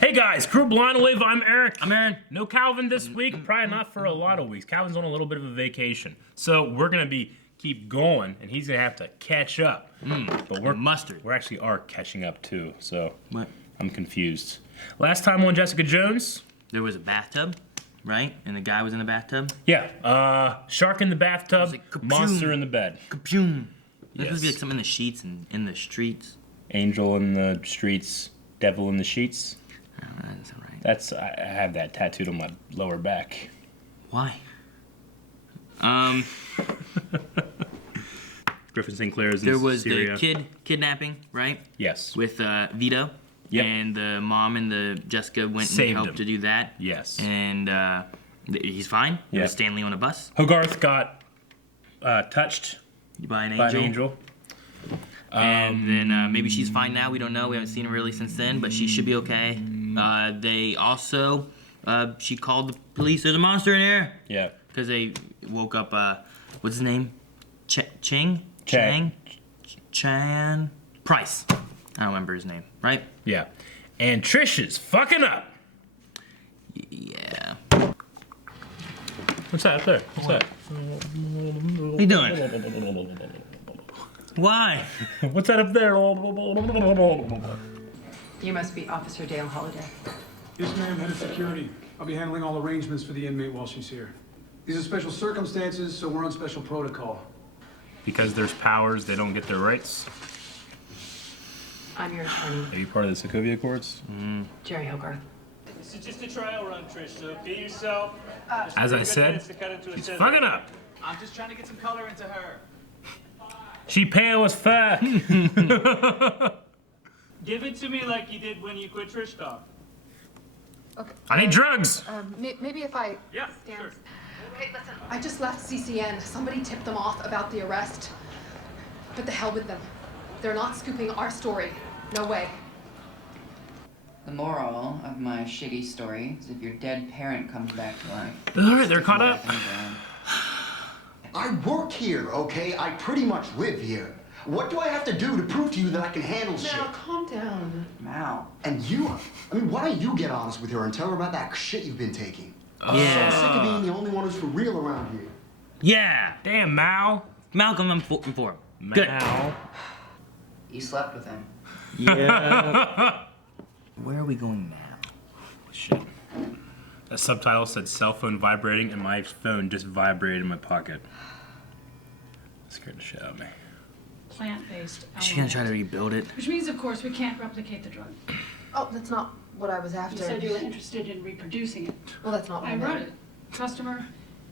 Hey guys, Crew Blind Live, I'm Eric. I'm Aaron. No Calvin this week, probably not for a lot of weeks. Calvin's on a little bit of a vacation. So we're gonna keep going and he's gonna have to catch up. But we actually are catching up too, so what? I'm confused. Last time on Jessica Jones, there was a bathtub, right? And the guy was in the bathtub? Yeah, shark in the bathtub, like, monster in the bed. Kapoom. There's supposed to be Yes. like something in the sheets and in the streets. Angel in the streets, devil in the sheets. Oh, that doesn't sound right. I have that tattooed on my lower back. Why? Griffin St. Clair's in There was Syria. the kid kidnapping, right? Yes. With Vito. Yep. And the mom and the Jessica went Saved and helped him. to do that. Yes. And he's fine. Yeah. There was Stanley on a bus. Hogarth got touched By an by an angel. And then maybe she's fine now. We don't know. We haven't seen her really since then, but she should be okay. They also, she called the police. There's a monster in here. Yeah. Because they woke up, what's his name? Chang? Price. I don't remember his name, right? Yeah. And Trish is fucking up. Yeah. What's that up there? What's that? What are you doing? Why? What's that up there? You must be Officer Dale Holiday. Yes, ma'am, head of security. I'll be handling all arrangements for the inmate while she's here. These are special circumstances, so we're on special protocol. Because there's powers, they don't get their rights. I'm your attorney, Are you part of the Sokovia Accords? Jerry Hogarth. This is just a trial run, Trish, so be yourself. As I said, she's fucking up. I'm just trying to get some color into her. She pale as fuck. Give it to me like you did when you quit Trish Talk. Okay. I need drugs. Maybe if I Yeah, stand. sure. Okay, listen. I just left CCN. Somebody tipped them off about the arrest. But the hell with them. They're not scooping our story. No way. The moral of my shitty story is if your dead parent comes back to life. Alright, they're caught up. I work here, okay? I pretty much live here. What do I have to do to prove to you that I can handle shit? Now, calm down. Mal. And you, why don't you get honest with her and tell her about that shit you've been taking? Yeah. I'm sick of being the only one who's for real around here. Yeah. Damn, Mal. Malcolm, I'm for him. Good. Mal. You slept with him. Yeah. Where are we going now? Shit. A subtitle said cell phone vibrating and my phone just vibrated in my pocket. Scared the shit out of me. Plant-based Is she gonna try to element. rebuild it? Which means, of course, we can't replicate the drug. Oh, that's not what I was You after. said you were interested in reproducing it. Well, that's not what I I meant. wrote it. Customer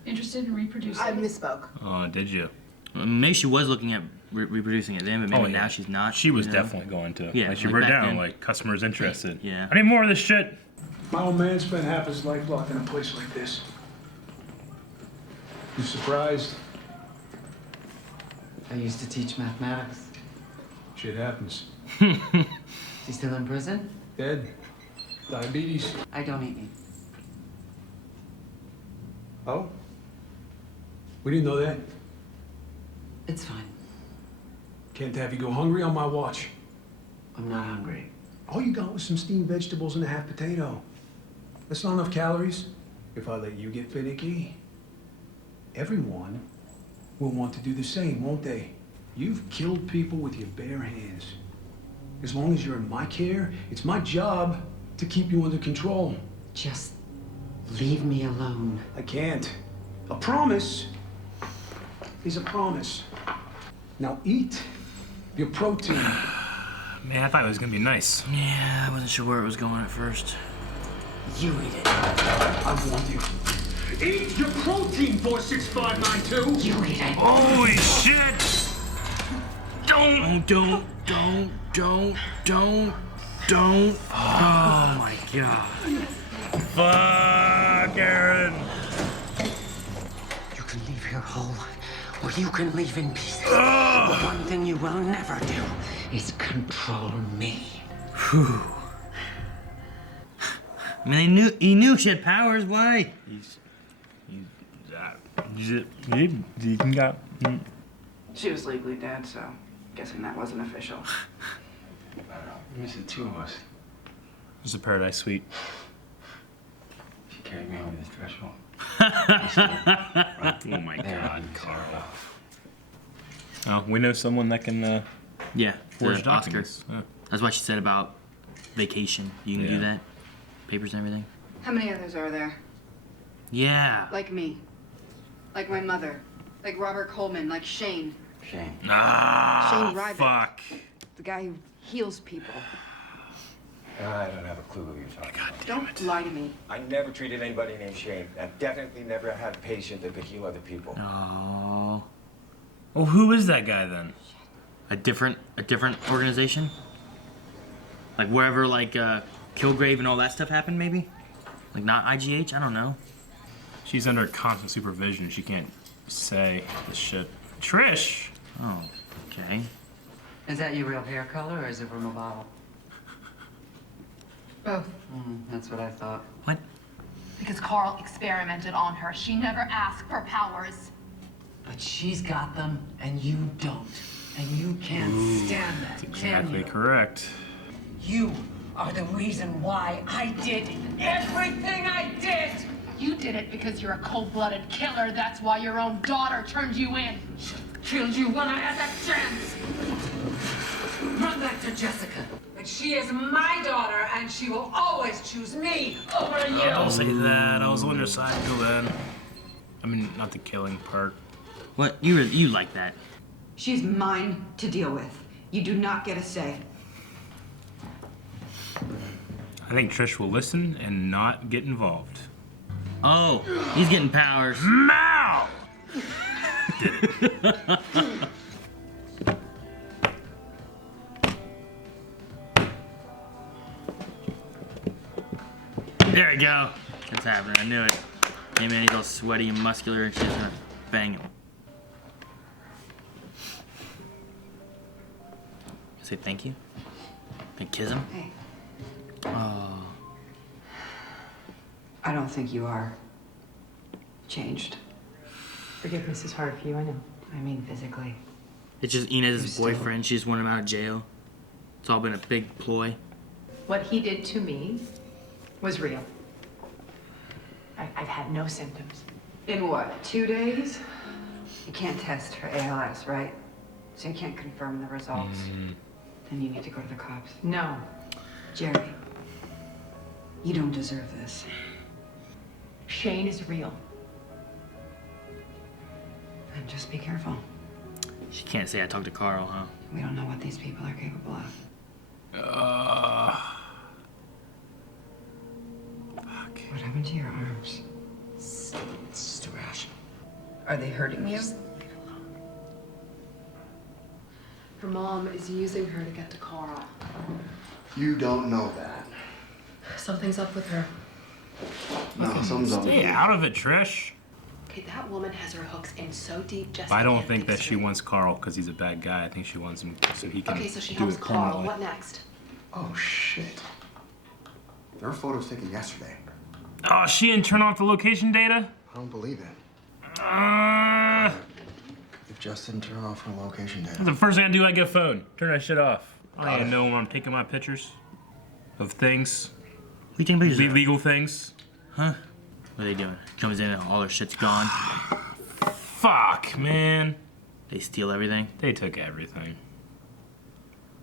interested in reproducing I it. misspoke. Oh, did you? Maybe she was looking at reproducing it then, but maybe Oh, yeah. now she's not. She was you know? definitely going to. Yeah, Like she like wrote back down, then. like, customers interested. Yeah. I need more of this shit. My old man spent half his life locked in a place like this. You surprised? I used to teach mathematics. Shit happens. Is he still in prison? Dead. Diabetes. I don't eat meat. Oh? We didn't know that. It's fine. Can't have you go hungry on my watch. I'm not hungry. All you got was some steamed vegetables and a half potato. That's not enough calories. If I let you get finicky, everyone will want to do the same, won't they? You've killed people with your bare hands. As long as you're in my care, it's my job to keep you under control. Just leave me alone. I can't. A promise is a promise. Now eat your protein. Man, I thought it was gonna be nice. Yeah, I wasn't sure where it was going at first. You eat it. I want you. Eat your protein, 46592. You eat it. Holy shit! Don't. Oh my god. Fuck, Aaron. You can leave here whole, or you can leave in pieces. But one thing you will never do is control me. Whew. I mean, he knew she had powers. Why? She was legally dead, so guessing that wasn't official. Missing two of us. It's a paradise suite. She carried me over this threshold. Oh my God, Karl. Oh, we know someone that can Yeah, forge the Oscar. documents. Yeah. That's what she said about vacation. You can do that. Papers and everything. How many others are there? Yeah. Like me. Like my mother. Like Robert Coleman. Like Shane. Shane. Ah, Shane Ryback. fuck. The guy who heals people. I don't have a clue who you're talking about. Don't lie to me. I never treated anybody named Shane. I definitely never had a patient that could heal other people. Oh. Well, who is that guy then? A different organization? Like wherever like Kilgrave and all that stuff happened, maybe? Like not IGH? I don't know. She's under constant supervision. She can't say this shit. Trish! Oh, okay. Is that your real hair color or is it from a bottle? Both. That's what I thought. What? Because Karl experimented on her. She never asked for powers. But she's got them and you don't. And you can't stand that, That's exactly correct. You are the reason why I did everything I did! You did it because you're a cold-blooded killer. That's why your own daughter turned you in. Killed you when I had that chance! Run that to Jessica. But she is my daughter and she will always choose me over you! Don't say that. I was on your side until then. I mean, not the killing part. What? You like that? She's mine to deal with. You do not get a say. I think Trish will listen and not get involved. Oh, he's getting powers. Mal! There we go. It's happening. I knew it. Hey man, he's all sweaty and muscular and she's gonna bang him. Say thank you. And kiss him. Hey, Oh. I don't think you are changed. Forgiveness is hard for you, I know. I mean physically. It's just Inez's boyfriend. She just wanted him out of jail. It's all been a big ploy. What he did to me was real. I've had no symptoms. In what, 2 days? You can't test for ALS, right? So you can't confirm the results. Then you need to go to the cops. No. Jerry, you don't deserve this. Shane is real. And just be careful. She can't say I talked to Karl, huh? We don't know what these people are capable of. Fuck. What happened to your arms? It's just a rash. Are they hurting you? Her mom is using her to get to Karl. You don't know that. Something's up with her. No, something's up with Stay you. out of it, Trish. Okay, that woman has her hooks in so deep, Jessica. I don't can't think that fix she her. wants Karl because he's a bad guy. I think she wants him so he can Okay, so she do helps it Karl. permanently. What next? Oh, shit. There are photos taken yesterday. Oh, she didn't turn off the location data? I don't believe it. If Jess didn't turn off her location data. The first thing I do, I get a phone. Turn that shit off. I don't even know when I'm taking my pictures of things. What do you think pictures of? Legal things. Huh? What are they doing? Comes in and all their shit's gone. Fuck, man. They steal everything. They took everything.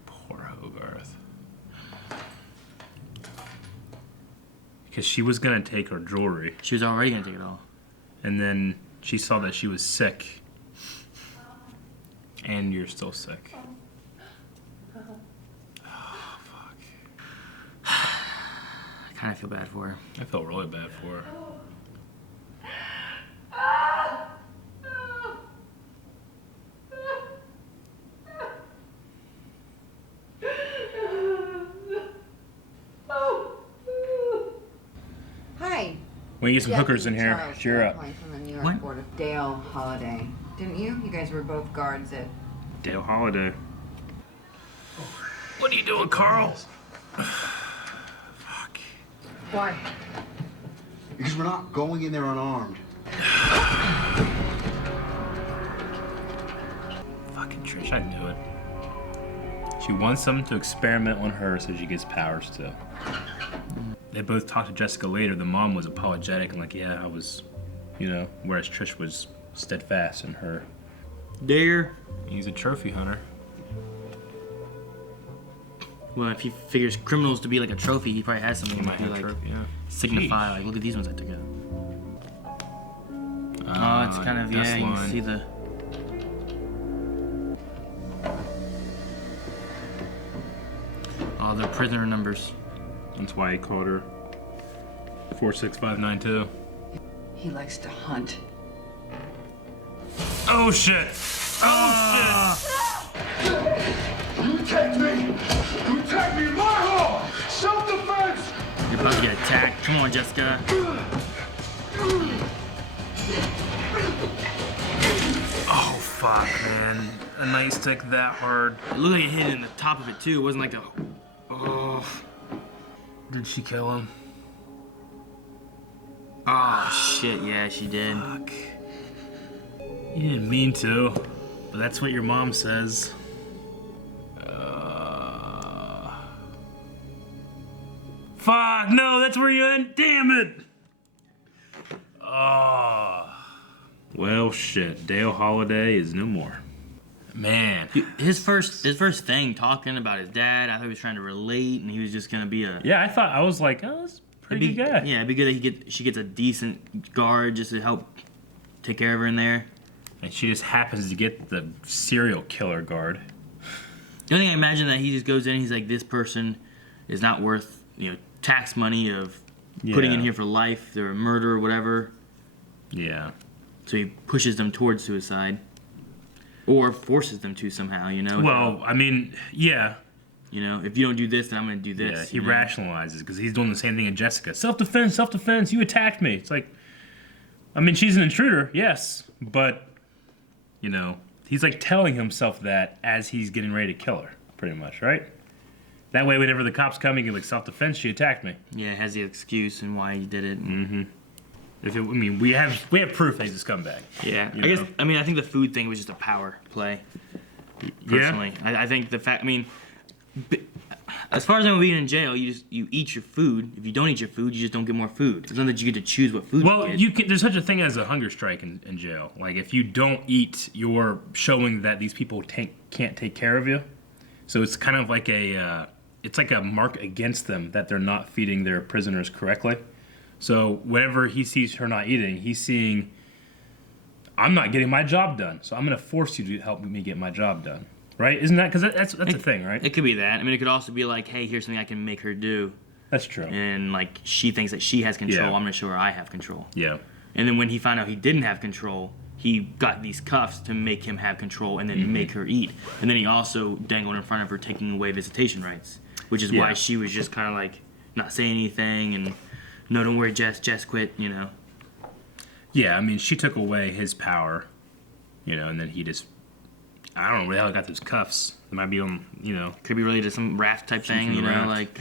Poor Hogarth. Because she was gonna take her jewelry. She was already gonna take it all. And then she saw that she was sick. And you're still sick. Oh, fuck. I kind of feel bad for her. I felt really bad for her. Hi. We get some hookers in here. Charles, Cheer up. calling from the New York What? Board of Dale Holiday. Didn't you? You guys were both guards at... Dale Holiday. What are you doing, Karl? Fuck. Why? Because we're not going in there unarmed. Fucking Trish, I knew it. She wants someone to experiment on her so she gets powers too. they both talked to Jessica later. The mom was apologetic and like, yeah, I was, you know, whereas Trish was steadfast in her. Dare. He's a trophy hunter. Well, if he figures criminals to be like a trophy, he probably has something that might like trophy, yeah. signify. Like, look at these ones I took out. Oh, it's kind of, yeah, you can see the... Oh, the prisoner numbers. That's why he called her 46592. He likes to hunt. Oh shit! Oh shit! You take me! You take me, my home! Self-defense! You're about to get attacked. Come on, Jessica. Oh fuck, man! A nice stick that hard. It looked like it hit in the top of it too. It wasn't like a... Oh. Did she kill him? Oh shit, yeah, she did. Fuck. You didn't mean to, but that's what your mom says. Fuck, no, that's where you end. Damn it. Oh. Well, shit. Dale Holiday is no more. Man. His first thing talking about his dad, I thought he was trying to relate, and he was just gonna be a... Yeah, I was like, oh, that's a pretty good guy. Yeah, it'd be good that she gets a decent guard just to help take care of her in there. And she just happens to get the serial killer guard. The only thing I imagine that he just goes in, he's like, this person is not worth, you know, tax money of putting in here for life. They're a murderer or whatever. Yeah. So he pushes them towards suicide. Or forces them to somehow, you know? Well, I mean, yeah. You know, if you don't do this, then I'm going to do this. Yeah, he rationalizes because he's doing the same thing in Jessica. Self-defense, self-defense, you attacked me. It's like, I mean, she's an intruder, yes, but, you know, he's like telling himself that as he's getting ready to kill her, pretty much, right? That way, whenever the cops come, he can like, self-defense, she attacked me. Yeah, it has the excuse and why he did it. Mm-hmm. I mean, we have proof that he's a scumbag. Yeah, I think the food thing was just a power play. Personally, yeah. I think the fact, I mean, as far as I'm being in jail, you eat your food. If you don't eat your food, you just don't get more food. It's not that you get to choose what food you get. There's such a thing as a hunger strike in jail. Like if you don't eat, you're showing that these people can't take care of you. So it's kind of like it's like a mark against them that they're not feeding their prisoners correctly. So whenever he sees her not eating, he's seeing, I'm not getting my job done, so I'm going to force you to help me get my job done. Right? Isn't that, because that's a thing, right? It could be that. I mean, it could also be like, hey, here's something I can make her do. That's true. And like, she thinks that she has control, I'm going to show her I have control. Yeah. And then when he found out he didn't have control, he got these cuffs to make him have control and then make her eat. And then he also dangled in front of her taking away visitation rights, which is why she was just kind of like not saying anything and... No, don't worry, Jess quit, you know. Yeah, I mean, she took away his power, you know, and then he just, I don't know where the hell he got those cuffs. It might be on, you know. Could be related to some raft type thing, you know, like.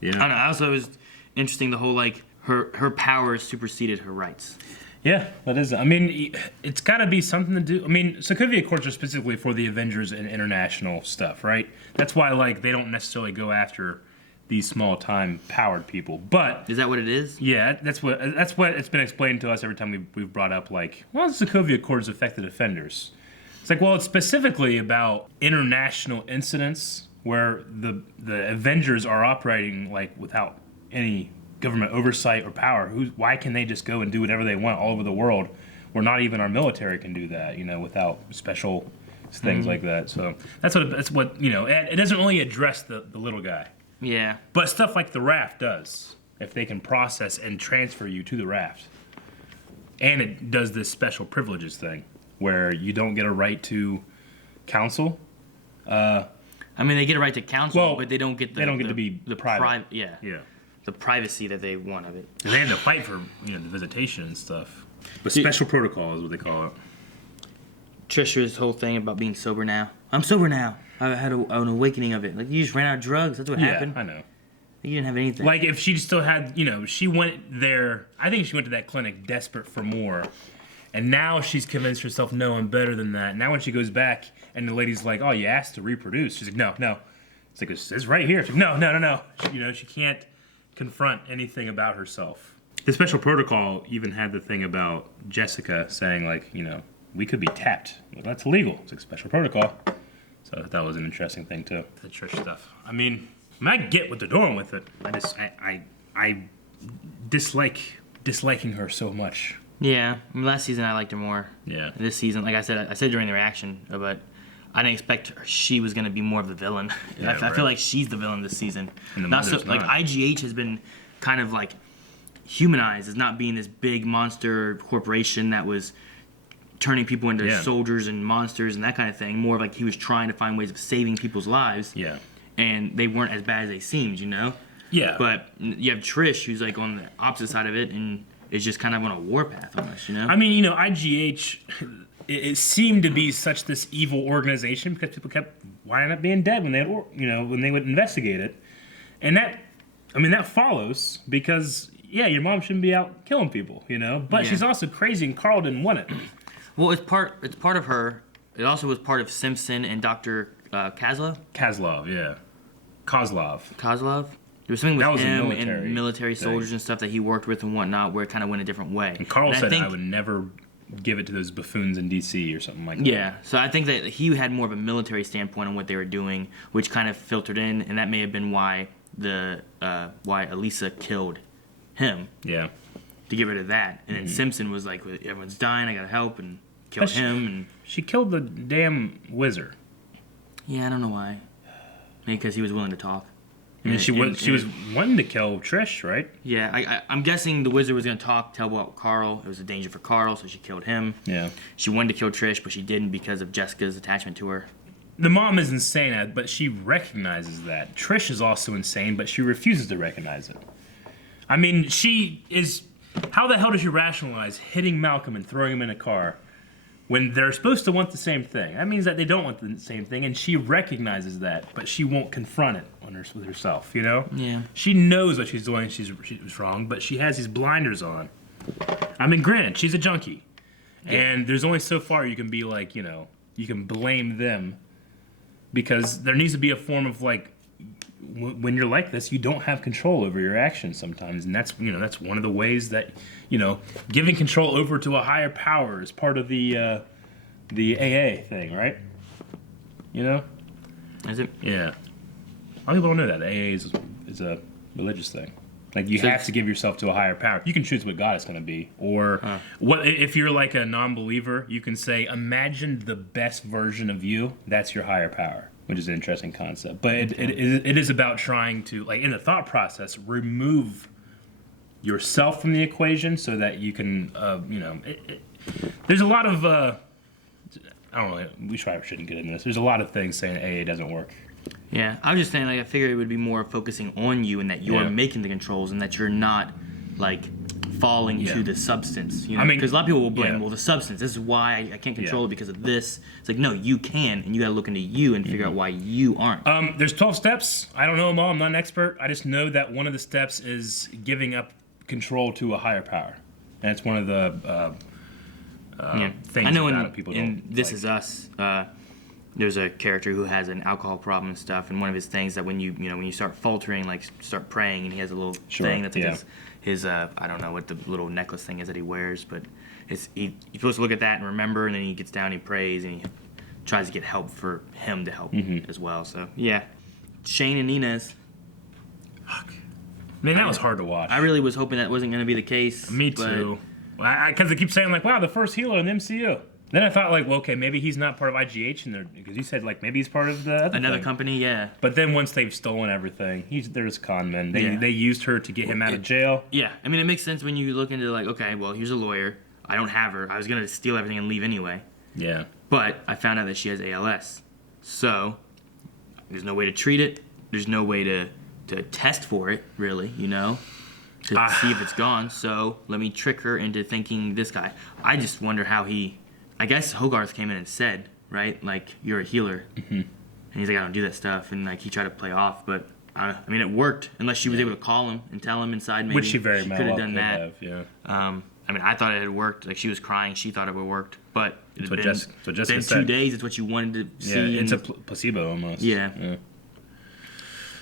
Yeah. I don't know, also it was interesting the whole, like, her powers superseded her rights. Yeah, that is, I mean, it's got to be something to do, I mean, Sokovia Accords are specifically for the Avengers and international stuff, right? That's why, like, they don't necessarily go after these small-time powered people, but is that what it is? Yeah, that's what it's been explained to us every time we've brought up like, well, the Sokovia Accords affect the defenders. It's like, well, it's specifically about international incidents where the Avengers are operating like without any government oversight or power. Why can they just go and do whatever they want all over the world, where not even our military can do that, you know, without special things like that. So that's what you know. And it doesn't really address the little guy. Yeah. But stuff like the raft does, if they can process and transfer you to the raft. And it does this special privileges thing, where you don't get a right to counsel. I mean, they get a right to counsel, but they don't get to be private. Yeah. The privacy that they want of it. They had to fight for, you know, the visitation and stuff. But special protocol is what they call it. Trisha's whole thing about being sober now. I'm sober now. I had an awakening of it. Like, you just ran out of drugs. That's what happened. Yeah, I know. You didn't have anything. Like, if she still had, you know, she went there, I think she went to that clinic desperate for more. And now she's convinced herself, no, I'm better than that. Now when she goes back and the lady's like, oh, you asked to reproduce. She's like, no. It's like, it's right here. She's like, no. You know, she can't confront anything about herself. The special protocol even had the thing about Jessica saying, like, you know, we could be tapped. Well, that's illegal. It's like special protocol. So I thought that was an interesting thing, too. The Trish stuff. I mean, I get what they're doing with it. I disliking her so much. Yeah, I mean, last season I liked her more. Yeah. This season, like I said during the reaction, but I didn't expect she was going to be more of the villain. Yeah, I feel like she's the villain this season. And the Not so, mother's like not. IGH has been kind of like humanized as not being this big monster corporation that was turning people into soldiers and monsters and that kind of thing. More of like he was trying to find ways of saving people's lives. Yeah. And they weren't as bad as they seemed, you know? Yeah. But you have Trish, who's like on the opposite side of it, and is just kind of on a warpath almost, you know? I mean, you know, IGH, it seemed to be such this evil organization because people kept winding up being dead when they, when they would investigate it. And that follows because, yeah, your mom shouldn't be out killing people, you know? But she's also crazy and Karl didn't want it. Well, it's part of her. It also was part of Simpson and Dr. Kozlov. Kozlov, yeah. Kozlov. There was something with That was a him military and military thing. soldiers and stuff that he worked with and whatnot, where it kind of went a different way. And Karl said I I would never give it to those buffoons in D.C. or something like that. Yeah, so I think that he had more of a military standpoint on what they were doing, which kind of filtered in, and that may have been why why Elisa killed him. Yeah. To get rid of that, and then Simpson was like, "Everyone's dying. I gotta help," and killed him. And she killed the damn wizard. Yeah, I don't know why. Maybe because he was willing to talk. I mean, she was wanting to kill Trish, right? Yeah, I'm guessing the wizard was going to tell about Karl. It was a danger for Karl, so she killed him. Yeah. She wanted to kill Trish, but she didn't because of Jessica's attachment to her. The mom is insane, but she recognizes that. Trish is also insane, but she refuses to recognize it. I mean, she is... How the hell does she rationalize hitting Malcolm and throwing him in a car when they're supposed to want the same thing? That means that they don't want the same thing, and she recognizes that, but she won't confront it with herself, you know? Yeah. She knows what she's doing, she's wrong, but she has these blinders on. I mean, granted, she's a junkie, and there's only so far you can be like, you know, you can blame them, because there needs to be a form of like, when you're like this, you don't have control over your actions sometimes, and that's one of the ways that, you know, giving control over to a higher power is part of the AA thing, right? You know? Is it? Yeah. A lot of people don't know that AA is a religious thing. Like you have to give yourself to a higher power. You can choose what God is going to be, or what if you're like a non-believer, you can say, imagine the best version of you. That's your higher power. Which is an interesting concept. But it is about trying to, like, in the thought process, remove yourself from the equation so that you can, you know, there's a lot of, I don't know, we probably shouldn't get into this. There's a lot of things saying AA doesn't work. Yeah, I was just saying, like, I figured it would be more focusing on you and that you're making the controls and that you're not, like, falling to the substance, you know? I mean, because a lot of people will blame, well, the substance, this is why I can't control it because of this. It's like, no, you can, and you gotta look into you and figure out why you aren't. There's 12 steps. I don't know them all. I'm not an expert. I just know that one of the steps is giving up control to a higher power. And it's one of the things I know that people don't in This like. Is Us, there's a character who has an alcohol problem and stuff, and one of his things that when you start faltering, like start praying, and he has a little thing that's like his I don't know what the little necklace thing is that he wears, but he's supposed to look at that and remember, and then he gets down, he prays, and he tries to get help for him to help as well. So yeah, Shane and Inez. Fuck. Man, that was hard to watch. I really was hoping that wasn't going to be the case. Me too. Because they keep saying like, wow, the first healer in the MCU. Then I thought like, well, okay, maybe he's not part of IGH, and because you said like maybe he's part of the other another thing. company, yeah. But then once they've stolen everything, there's con men. They used her to get him out of jail. Yeah, I mean it makes sense when you look into like, okay, well here's a lawyer. I don't have her. I was gonna steal everything and leave anyway. Yeah. But I found out that she has ALS, so there's no way to treat it. There's no way to test for it, really. You know. To see if it's gone. So let me trick her into thinking this guy. I just wonder how he. I guess Hogarth came in and said, right, like, you're a healer. And he's like, I don't do that stuff. And, like, he tried to play off. But, I mean, it worked. Unless she was able to call him and tell him inside maybe. Which she very could well have done could that. have, yeah. I mean, I thought it had worked. Like, she was crying. She thought it would have worked. But it had been 2 said. days. It's what you wanted to see. Yeah, it's a placebo almost. Yeah.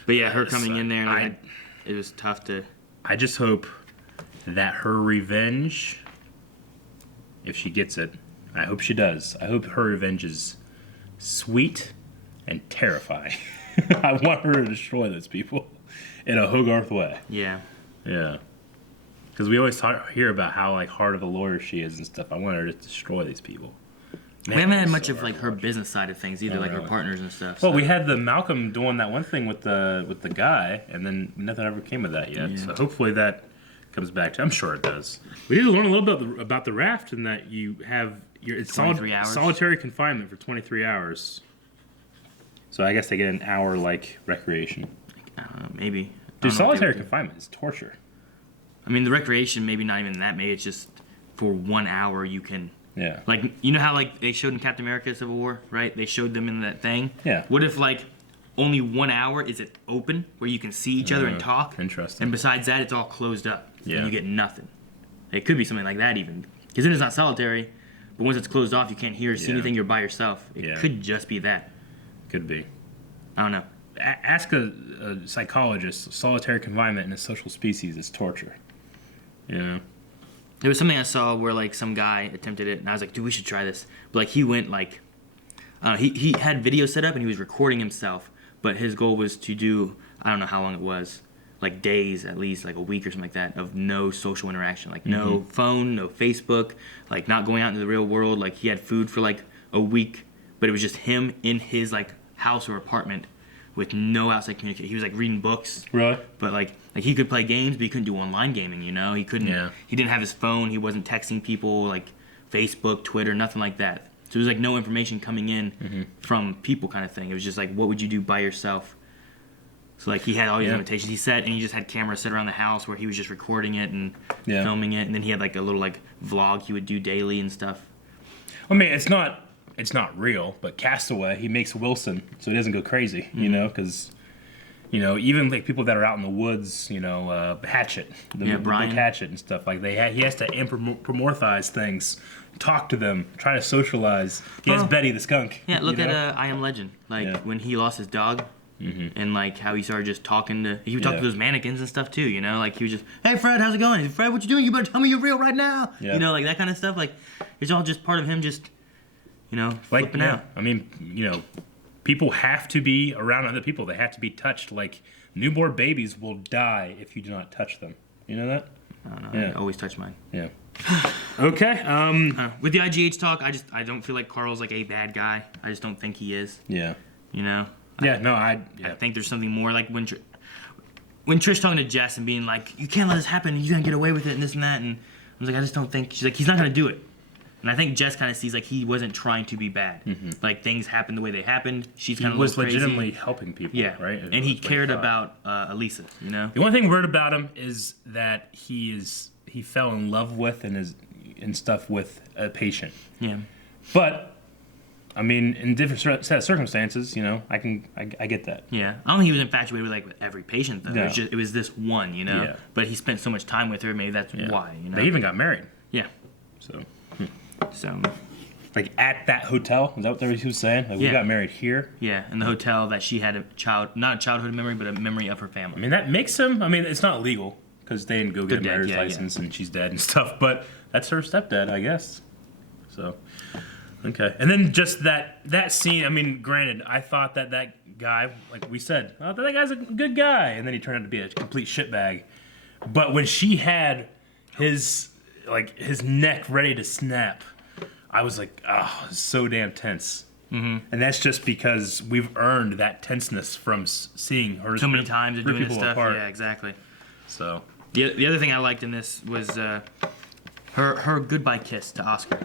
But, yeah, her coming in there. it was tough to. I just hope that her revenge, if she gets it, I hope she does. I hope her revenge is sweet and terrifying. I want her to destroy those people in a Hogarth way. Yeah. Yeah. Because we always hear about how like hard of a lawyer she is and stuff. I want her to destroy these people. Man, we haven't had much so of like her business side of things either, like her partners and stuff. Well, we had the Malcolm doing that one thing with the guy, and then nothing ever came of that yet. Yeah. So hopefully that comes back to. I'm sure it does. We did learn a little bit about the raft, and that you have it's 23 hours. solitary confinement for 23 hours. So I guess they get an hour like recreation. I don't know, maybe. Dude, solitary confinement is torture. I mean, the recreation maybe not even that. Maybe it's just for 1 hour you can. Yeah. Like, you know how like they showed in Captain America Civil War, right? They showed them in that thing. Yeah. What if like only 1 hour is it open where you can see each other and talk? Interesting. And besides that, it's all closed up. Yeah. And you get nothing. It could be something like that even, because then it's not solitary. But once it's closed off, you can't hear or see anything. You're by yourself. It could just be that. Could be. I don't know. Ask a psychologist. Solitary confinement in a social species is torture. You know. There was something I saw where like some guy attempted it, and I was like, dude, we should try this. But like he went like, he had video set up and he was recording himself, but his goal was to do, I don't know how long it was, like days at least, like a week or something like that, of no social interaction, like no phone, no Facebook, like not going out into the real world. Like he had food for like a week, but it was just him in his like house or apartment with no outside communication. He was like reading books. Really? But like he could play games, but he couldn't do online gaming, you know? He couldn't, he didn't have his phone, he wasn't texting people, like Facebook, Twitter, nothing like that. So it was like no information coming in from people kind of thing. It was just like, what would you do by yourself? So like he had all these limitations. He said, and he just had cameras set around the house where he was just recording it and filming it. And then he had like a little like vlog he would do daily and stuff. I mean, it's not real, but Castaway, he makes Wilson so he doesn't go crazy, you know, because, you know, even like people that are out in the woods, you know, Hatchet, the Brian. big Hatchet and stuff, like he has to anthropomorphize things, talk to them, try to socialize. He has Betty the skunk. Yeah, look you know? at I Am Legend, like when he lost his dog. And like how he started just talking to, he would talk to those mannequins and stuff too, you know, like he was just, hey Fred, how's it going? Fred, what you doing? You better tell me you're real right now. You know, like that kind of stuff. Like it's all just part of him just, you know, flipping out. I mean, you know, people have to be around other people. They have to be touched. Like newborn babies will die if you do not touch them. You know that? I don't know. I always touch mine. Yeah. Okay. With the IGH talk, I don't feel like Karl's like a bad guy. I just don't think he is. Yeah. You know. Yeah. I think there's something more, like when Trish talking to Jess and being like, you can't let this happen. You're gonna get away with it and this and that. And I was like, I just don't think. She's like, he's not gonna do it. And I think Jess kind of sees like he wasn't trying to be bad. Like things happened the way they happened. She's kind of was legitimately helping people. Yeah. Right. And he cared about Elisa. You know. The only thing weird about him is that he fell in love with and stuff with a patient. Yeah. But I mean, in different set of circumstances, you know, I get that. Yeah, I don't think he was infatuated with every patient though. No. It was this one, you know. Yeah. But he spent so much time with her. Maybe that's why. You know. They even got married. Yeah. So. So. Like at that hotel, is that what he was saying? Like we got married here. Yeah, in the hotel that she had not a childhood memory, but a memory of her family. I mean, that makes him. I mean, it's not legal because they didn't go get a marriage license and she's dead and stuff. But that's her stepdad, I guess. So. Okay, and then just that scene. I mean, granted, I thought that guy, like we said, oh, that guy's a good guy, and then he turned out to be a complete shitbag. But when she had his neck ready to snap, I was like, oh, so damn tense. And that's just because we've earned that tenseness from seeing her so many times and doing this people stuff. apart. Yeah, exactly. So the other thing I liked in this was her goodbye kiss to Oscar.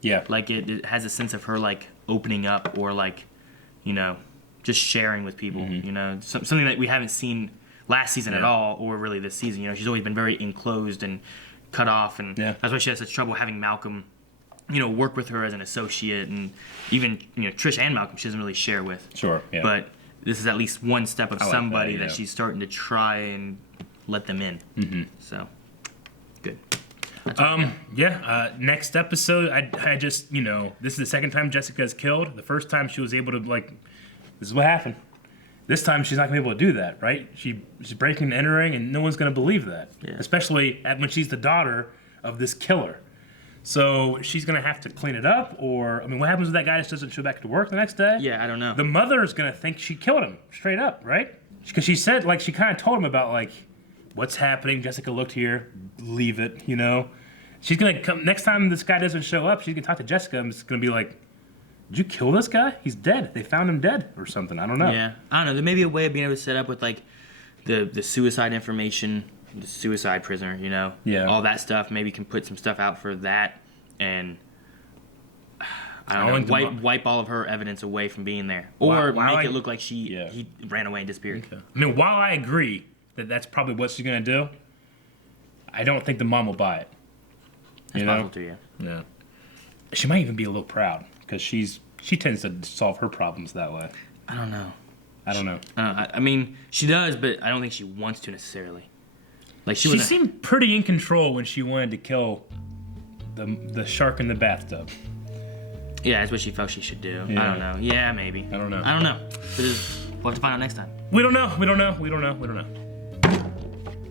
Yeah. Like it has a sense of her like opening up or like, you know, just sharing with people, you know, something that we haven't seen last season at all or really this season. You know, she's always been very enclosed and cut off, and that's why she has such trouble having Malcolm, you know, work with her as an associate, and even, you know, Trish and Malcolm she doesn't really share with. Sure, yeah. But this is at least one step of somebody that, that she's starting to try and let them in. So, good. Next episode, I just, you know, this is the second time Jessica's killed. The first time she was able to, like, this is what happened. This time she's not gonna be able to do that, right? She's breaking and entering, and no one's gonna believe that. Yeah. Especially when she's the daughter of this killer. So she's gonna have to clean it up, or I mean, what happens if that guy just doesn't show back to work the next day? Yeah, I don't know. The mother's gonna think she killed him straight up, right? Because she said, like, she kind of told him about like what's happening. Jessica looked here, leave it, you know. She's gonna come next time this guy doesn't show up. She's gonna talk to Jessica, and it's gonna be like, "Did you kill this guy? He's dead. They found him dead, or something." I don't know. Yeah, I don't know. There may be a way of being able to set up with like the suicide information, the suicide prisoner, you know, all that stuff. Maybe can put some stuff out for that, and I don't know, wipe all of her evidence away from being there, or make it look like he ran away and disappeared. Okay. I mean, while I agree that that's probably what she's gonna do, I don't think the mom will buy it. That's possible too, yeah. Yeah. She might even be a little proud because she tends to solve her problems that way. I don't know. I mean, she does, but I don't think she wants to necessarily. Like she seemed pretty in control when she wanted to kill the shark in the bathtub. Yeah, that's what she felt she should do. Yeah. I don't know. Yeah, maybe. I don't know. We'll have to find out next time. We don't know.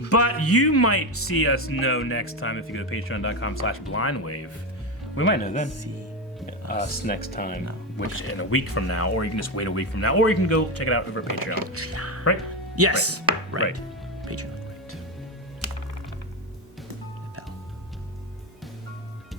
But you might see us know next time if you go to patreon.com/blindwave. We might know then. See us next time, which in a week from now, or you can just wait a week from now, or you can go check it out over Patreon. Right? Yes. Right. Patreon.